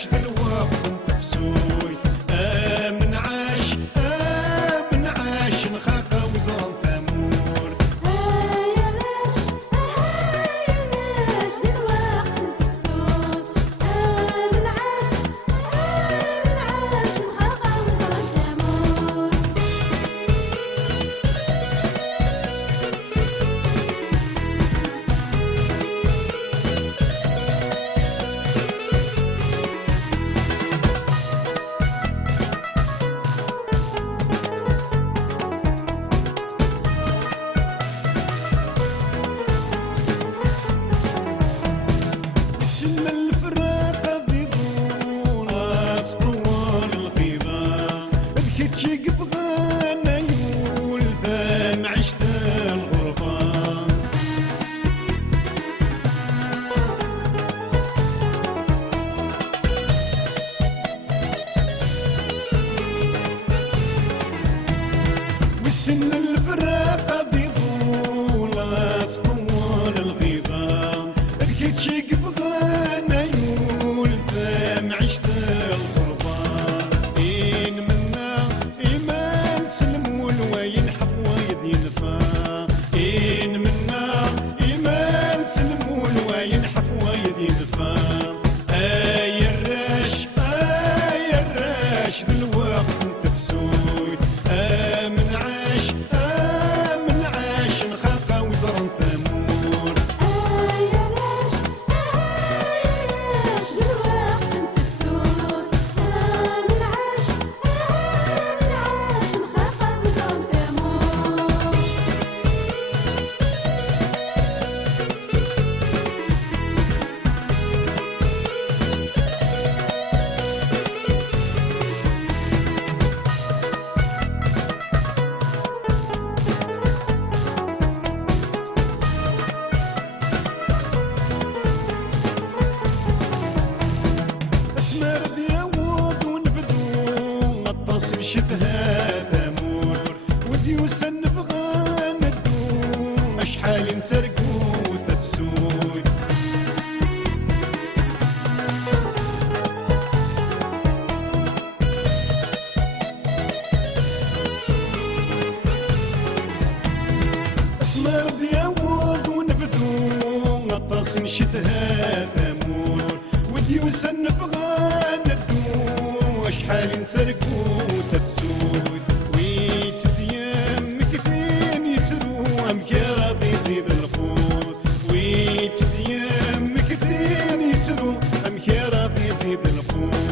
عاش دلوقت انت فسوي من عاش من عاش نخاقة وزران ثامور يا ناس دلوقت انت فسود من عاش نخاقة وزران ثامور سن الفراق ذي دون اسطوار الغيبة بكيتشي قبغانا يول ثام عشت الغربة وسن الفراق ذي دون اسطوار الغيبة بكيتشي قبغانا يول ثام عشت الغربة إن منا إيمان سلم والوين حفوايد ينفى إن منا إيمان سلم والوين حفوايد ينفى يا الراش دلوقت انت بسوي من عاش من عاش نخاقة وزران ثامور يا ناس دلوقت انت فسود من عاش نخاقة وزران ثامور اسمر دياود ونبدو غطاس بشدها ثامور وديوس نبغى ندو اشحال نترقو ثبسوي اسمر دياود ونبدو غطاس شدها ثامور وديوس نبغى ندو اشحال نتركو تبسود ويتديم كثين يترو امكي راضي يزيد القوت ويتديم كثين يترو امكي راضي يزيد القوت